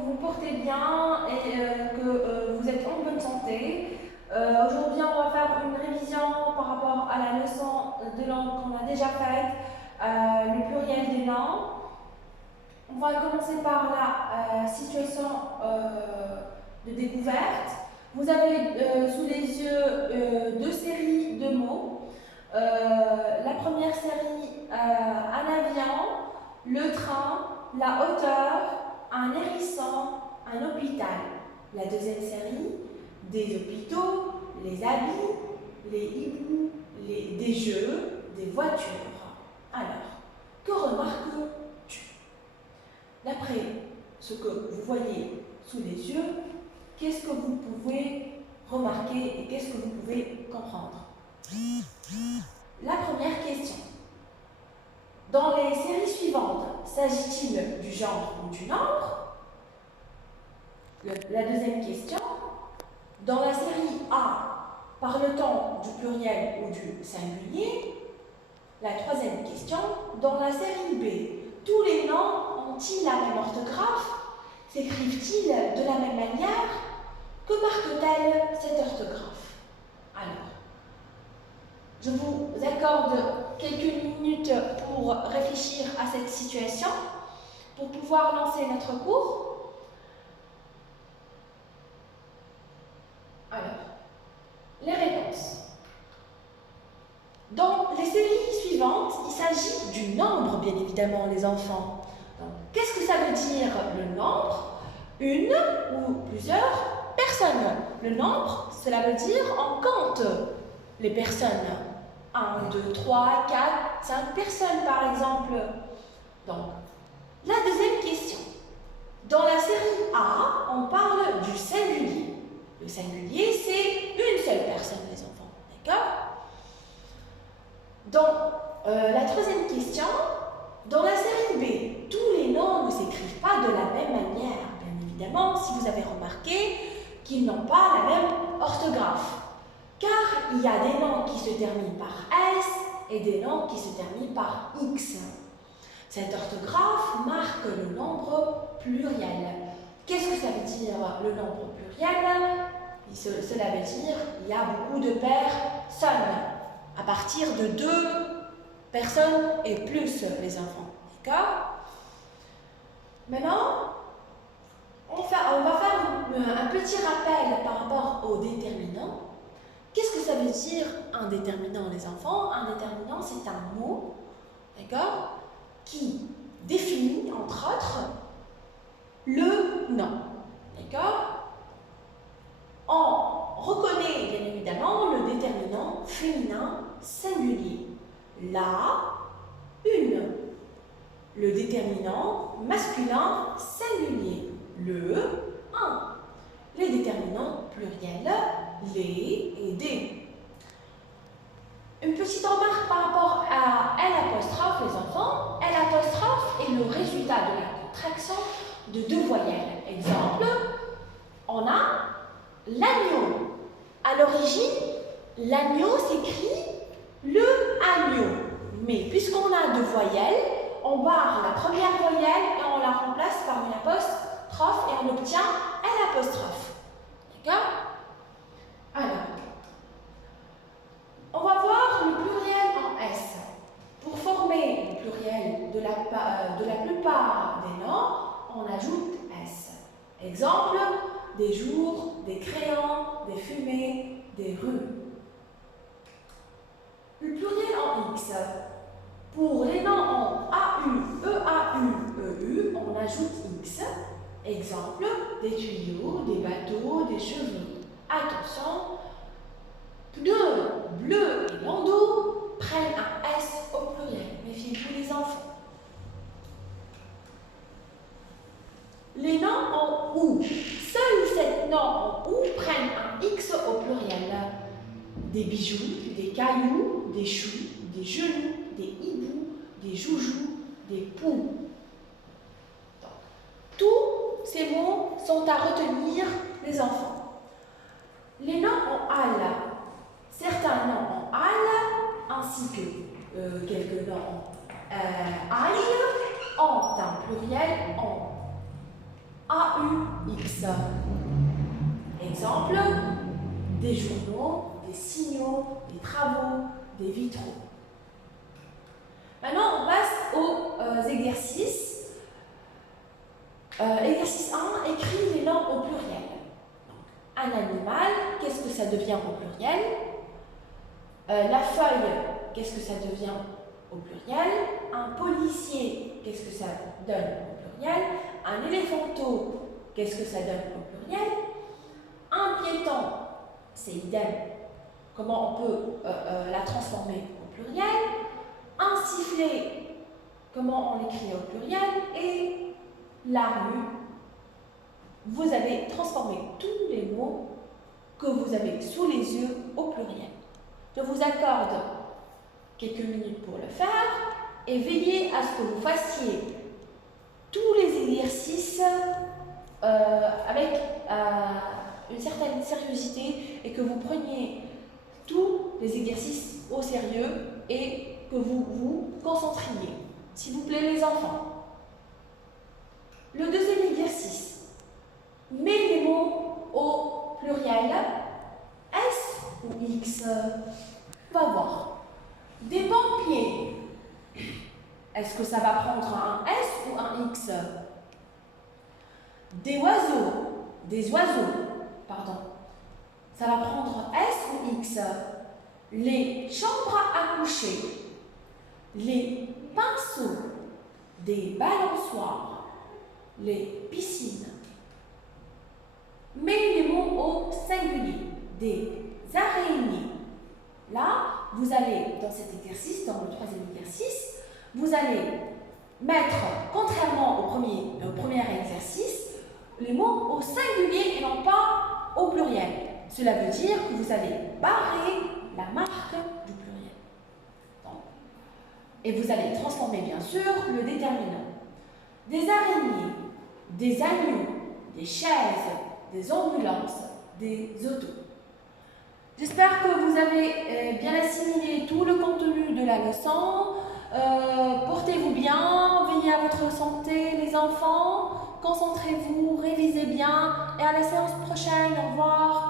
vous vous portez bien et que vous êtes en bonne santé. Aujourd'hui, on va faire une révision par rapport à la leçon de langue qu'on a déjà faite, le pluriel des noms. On va commencer par la situation de découverte. Vous avez sous les yeux deux séries de mots. La première série, un avion, le train, la hauteur, un hérisson, un hôpital. La deuxième série, des hôpitaux, les habits, les hiboux, des jeux, des voitures. Alors, que remarques-tu? D'après ce que vous voyez sous les yeux, qu'est-ce que vous pouvez remarquer et qu'est-ce que vous pouvez comprendre? La première question. Dans les séries suivantes, s'agit-il du genre ou du nombre? La deuxième question. Dans la série A, parle-t-on du pluriel ou du singulier? La troisième question. Dans la série B, tous les noms ont-ils la même orthographe? S'écrivent-ils de la même manière? Que marque-t-elle cette orthographe? Alors, je vous accorde quelques minutes pour réfléchir à cette situation, pour pouvoir lancer notre cours. Alors, les réponses. Dans les séries suivantes, il s'agit du nombre, bien évidemment, les enfants. Qu'est-ce que ça veut dire le nombre? Une ou plusieurs personnes. Le nombre, cela veut dire on compte les personnes. 1, 2, 3, 4, 5 personnes par exemple. Donc, la deuxième question. Dans la série A, on parle du singulier. Le singulier, c'est une seule personne, les enfants. D'accord? Dans la troisième question, dans la série B, tous les noms ne s'écrivent pas de la même manière. Bien évidemment, si vous avez remarqué qu'ils n'ont pas la même orthographe. Car il y a des noms qui se terminent par S et des noms qui se terminent par X. Cette orthographe marque le nombre pluriel. Qu'est-ce que ça veut dire le nombre pluriel? Cela veut dire qu'il y a beaucoup de personnes. À partir de 2 personnes et plus, les enfants. D'accord? Maintenant, on va faire un petit rappel par rapport aux déterminants. Qu'est-ce que ça veut dire un déterminant, les enfants? Un déterminant, c'est un mot, d'accord, qui définit, entre autres, le nom, d'accord? On reconnaît, bien évidemment, le déterminant féminin singulier. La, une. Le déterminant masculin singulier. Le, un. Les déterminants pluriels, les et des. Une petite remarque par rapport à L', les enfants. L' est le résultat de la contraction de 2 voyelles. Exemple, on a l'agneau. À l'origine, l'agneau s'écrit le agneau. Mais puisqu'on a 2 voyelles, on barre la première voyelle et on la remplace par une apostrophe et on obtient L'. D'accord? Alors, on va voir le pluriel en S. Pour former le pluriel de la plupart des noms, on ajoute S. Exemple, des jours, des crayons, des fumées, des rues. Le pluriel en X. Pour les noms en AU, EAU, EU, on ajoute X. Exemple, des tuyaux, des bateaux, des cheveux. Attention, pneus, bleu et landau prennent un S au pluriel. Méfiez-vous les enfants. Les noms en OU. Seuls 7 noms en OU prennent un X au pluriel. Des bijoux, des cailloux, des choux, des genoux, des hiboux, des joujoux, des poux. Donc, tous ces mots sont à retenir, les enfants. Les noms en AL. Certains noms en AL, ainsi que quelques noms en AIL, ont un pluriel en AU X. Exemple, des journaux, des signaux, des travaux, des vitraux. Maintenant, on passe aux exercices. Exercice 1, écris les noms au pluriel. Donc, un animal, qu'est-ce que ça devient au pluriel? La feuille, qu'est-ce que ça devient au pluriel? Un policier, qu'est-ce que ça donne au pluriel? Un éléphanteau, qu'est-ce que ça donne au pluriel? Un piéton, c'est idem. Comment on peut la transformer au pluriel? Un sifflet, comment on l'écrit au pluriel? Et la rue, vous avez transformé tous les mots que vous avez sous les yeux au pluriel. Je vous accorde quelques minutes pour le faire et veillez à ce que vous fassiez tous les exercices avec une certaine sérieuxité et que vous preniez tous les exercices au sérieux et que vous vous concentriez. S'il vous plaît les enfants. Le deuxième exercice. Mets les mots au pluriel. S ou X? On va voir. Des pompiers. Est-ce que ça va prendre un S ou un X? Des oiseaux, pardon. Ça va prendre S ou X? Les chambres à coucher. Les pinceaux. Des balançoires. Les piscines. Mets les mots au singulier. Des araignées. Là, vous allez, dans cet exercice, dans le troisième exercice, vous allez mettre, contrairement au premier exercice, les mots au singulier et non pas au pluriel. Cela veut dire que vous allez barrer la marque du pluriel. Donc, et vous allez transformer, bien sûr, le déterminant. Des araignées, des agneaux, des chaises, des ambulances, des autos. J'espère que vous avez bien assimilé tout le contenu de la leçon. Portez-vous bien, veillez à votre santé les enfants, concentrez-vous, révisez bien et à la séance prochaine. Au revoir.